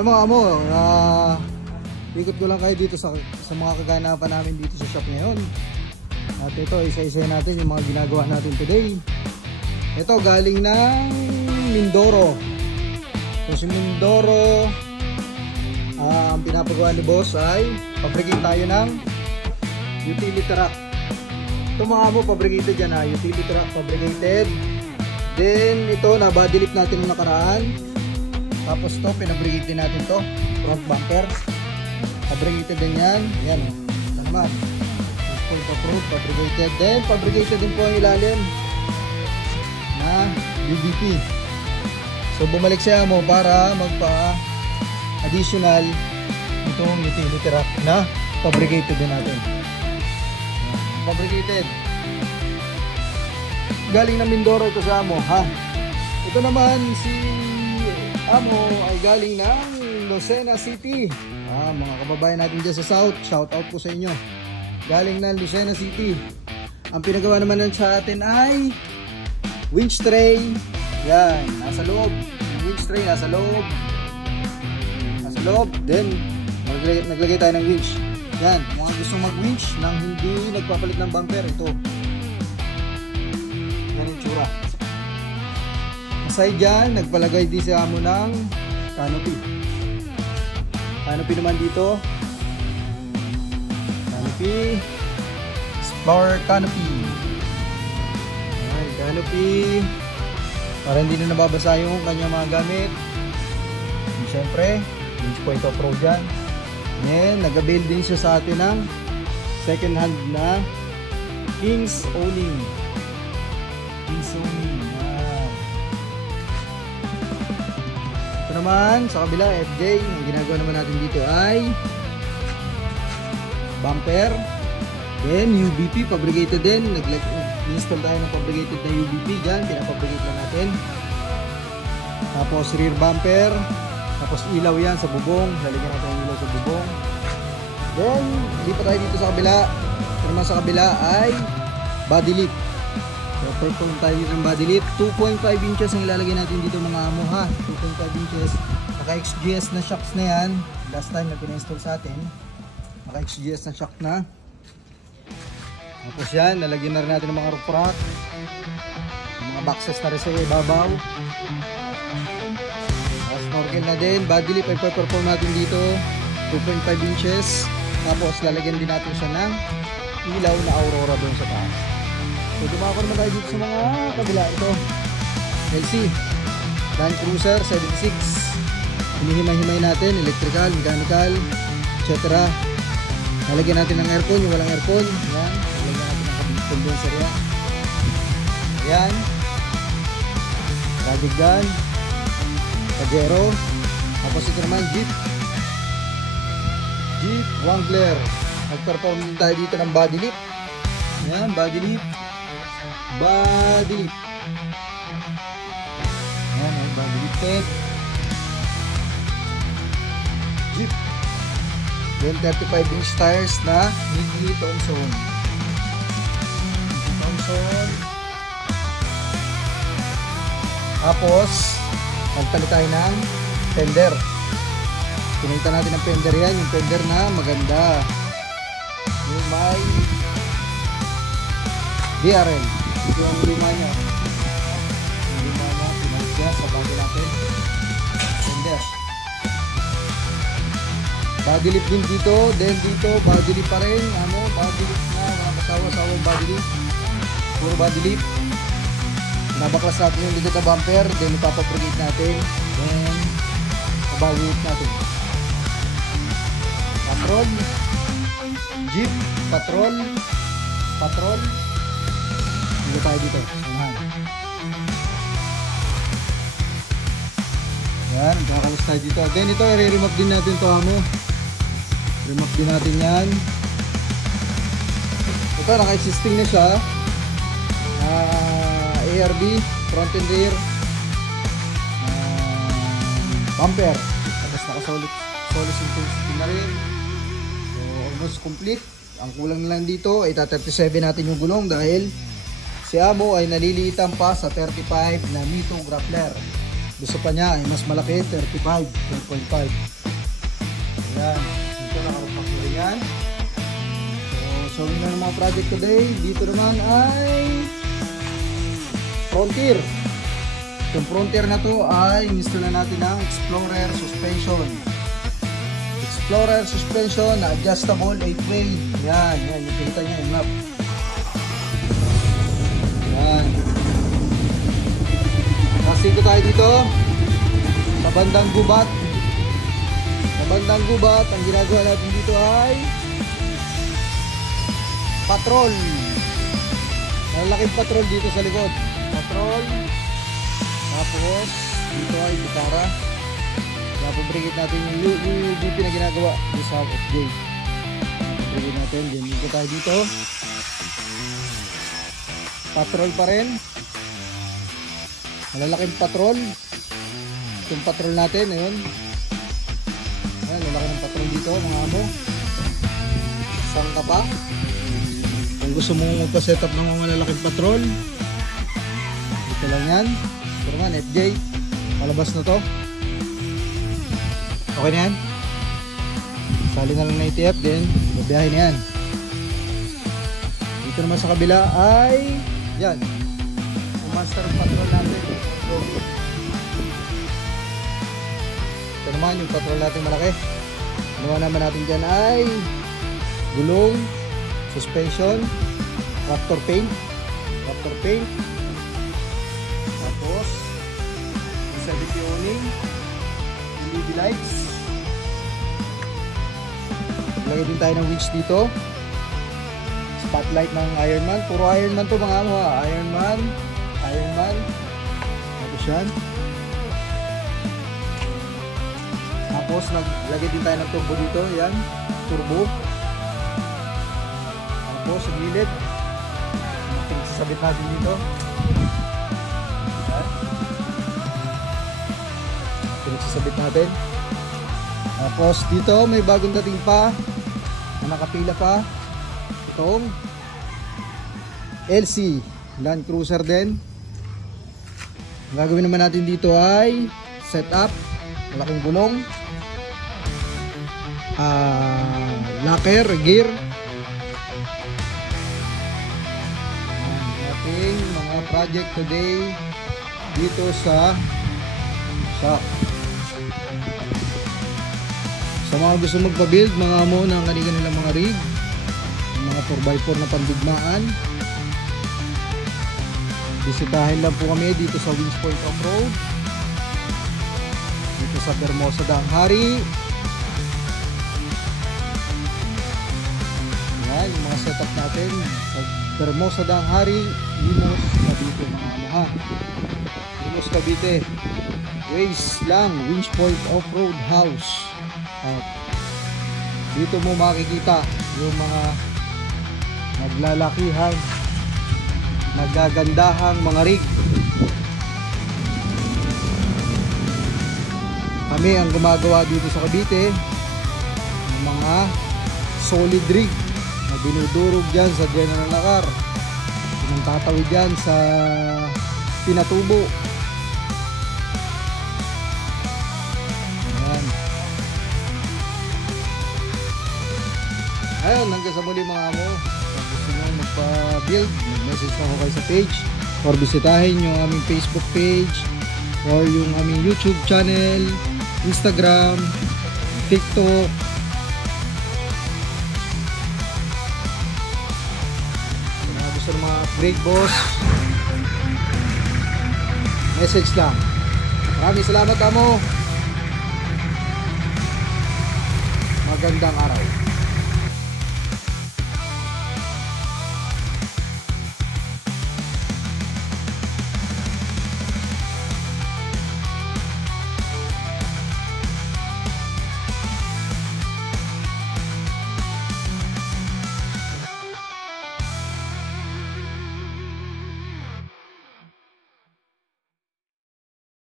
Mga amo, ikot ko lang kayo dito sa mga kaganapan namin dito sa shop ngayon. At ito, isa-isa natin yung mga ginagawa natin today. Ito, galing ng Mindoro. So, si Mindoro, ang pinapagawa ni boss ay pabrigate tayo ng utility rack. Ito mga amo, fabricated yan ha, utility rack fabricated. Then ito, na body lift natin yung nakaraan. Tapos to, pinabrigate din natin to, front bumper. Fabricated din yan. Yan, ito naman full approved, fabricated. Then fabricated din po ang ilalim na UBP. So bumalik siya mo para magpa additional itong utility rack na fabricated din natin. Fabricated. Galing ng Mindoro ito sa amo ha. Ito naman si amo ay galing ng Lucena City. Mga kababayan natin dyan sa South, shout out po sa inyo. Galing ng Lucena City. Ang pinagawa naman nun sa atin ay winch tray. Yan, nasa loob. Winch tray nasa loob. Nasa loob. Then naglagay tayo ng winch. Yan, mga gusto mag-winch nang hindi nagpapalit ng bumper, ito. Yan yung tsura. Aside dyan, nagpalagay din sa amo ng canopy. Canopy naman dito. Canopy. Power canopy. Yan, canopy. Para hindi na nababasa yung kanyang mga gamit. And syempre, winch point of road dyan. Then, nag-avail din siya sa atin ng second hand na King's Owning. King's Owning. Ito naman, sa kabila, FJ. Ang ginagawa naman natin dito ay bumper. Then, UBP, fabricated din. Nag-install tayo ng fabricated na UBP dyan. Pinafabricate lang natin. Tapos, rear bumper. Tapos ilaw yan sa bubong. Lalagyan natin yung ilaw sa bubong. Then, lipat tayo dito sa kabila. Ito naman sa kabila ay body lift. So, perform tayo dito ng body lift. 2.5 inches ang ilalagay natin dito mga amo ha. 2.5 inches. Naka-XGS na shocks na yan. Last time na pina-install sa atin. Naka-XGS na shock na. Tapos yan, lalagyan na rin natin ng mga roof rack. Mga boxes na rin sa ibabaw. Snorkel na din, body lift ay perform natin dito 2.5 inches. Tapos lalagyan din natin siya ng ilaw na aurora doon sa taas. So dumako naman tayo dito sa mga kabila. Ito LC Land Cruiser 76. Hinihimay-himay natin, electrical, mechanical, etc. Lalagyan natin ng aircon, yung walang aircon. Yan, lalagyan natin ng condenser yan. Ayan, radic gun, Pajero. Tapos ito naman Jeep Wrangler. Nag-perform din tayo dito ng body lift. Ayan, body lift. Ayan, body lifted Jeep. Then 35 inch tires na Midley Thompson. Tapos nagtali tayo ng fender. Pinita natin ang fender yan. Yung fender na maganda. Yung may DRL. Ito yung luma niya. Yung luma niya. Pinalit niya sa body natin. Fender. Body lift din dito. Then dito body lift pa rin. Body lift na. Walang kasawa-sawa yung body lift. Puro body lift. Nabaklas natin yung dito na bumper. Then ipapabrigate natin. Then body lift natin. Patrol. Jeep. Patrol. Dito tayo dito. Yan. Kakalas tayo dito. Then ito i-remove din natin ito amo. Remove din natin yan. Ito naka-existing na siya. ARB, front and rear, bumper. Tapos naka-solid intensity na rin. So almost complete. Ang kulang lang dito ay 37 natin yung gulong dahil si amo ay naliliitan pa sa 35 na Mito Grappler. Gusto pa niya ay mas malaki, 35, 12.5. Ayan, dito nakarupak na rin yan. So, showing na ng mga project today. Dito naman ay Frontier. Yung Frontier na to ay install na natin ng Explorer suspension. Explorer suspension na adjustable 8-way. Yan, yan, yung kita niya yung map. Yan. Kasito tayo dito sa bandang gubat. Sa bandang gubat, ang ginagawa natin dito ay patrol. Malaking patrol dito sa likod. Patrol. Tapos dito ay gitara. Kaya pabrigit natin yung UDP na ginagawa dito sa FJ. Pabrigit natin. Dito tayo dito. Patrol pa rin. Malalaking patrol. Itong patrol natin. Ayun. Ayan, lalaki ng patrol dito mga amo. Saan ka pa? Kung gusto mong magpa-setup ng mga malalaking patrol, dito lang yan. Ito naman FJ. Palabas na to. Okay na yan. Sali na lang na ETF din. Babiyahin na yan. Dito naman sa kabila ay yan. Ang master patrol natin. So, ito naman yung patrol natin malaki. Ano naman natin dyan ay gulong, suspension, raptor paint. Tapos stability awning, LED lights. Lagay din tayo ng winch dito. Spotlight ng Ironman. Puro Ironman to mga ano ha. Ironman. Tapos yan. Tapos naglagay din tayo ng turbo dito. Yan. Turbo. Tapos sa gilid. Sabit natin dito. Yan. Pinagsasabit natin. Tapos dito may bagong dating pa na nakapila pa. Itong LC Land Cruiser din. Ang gagawin naman natin dito ay setup, malaking gulong, locker, gear. Ating mga project today dito sa shop. Sa mga gusto magpa-build mga amo ng kanilang mga rig, mga 4x4 na pandugmaan, bisitahin lang po kami dito sa Winch Point Off-Road, dito sa Bermosa Danghari. Yan yung mga setup natin sa Bermosa Danghari, Limos, Cavite mga amo ha. Limos, Cavite. Ways lang, Winch Point Off-Road House. At dito mo makikita yung mga naglalakihan, nagagandahang mga rig. Kami ang gumagawa dito sa Cavite ng mga solid rig na dinudurog dyan sa General Nakar, pinagtatawid dyan sa Pinatubo. Ayun, hanggang sa muli mga amo. Kung gusto nyo magpa-build, mag-message ako kayo sa page or bisitahin yung aming Facebook page or yung aming YouTube channel, Instagram, TikTok. Kung gusto ng mga upgrade boss, message lang. Maraming salamat amo. Magandang araw.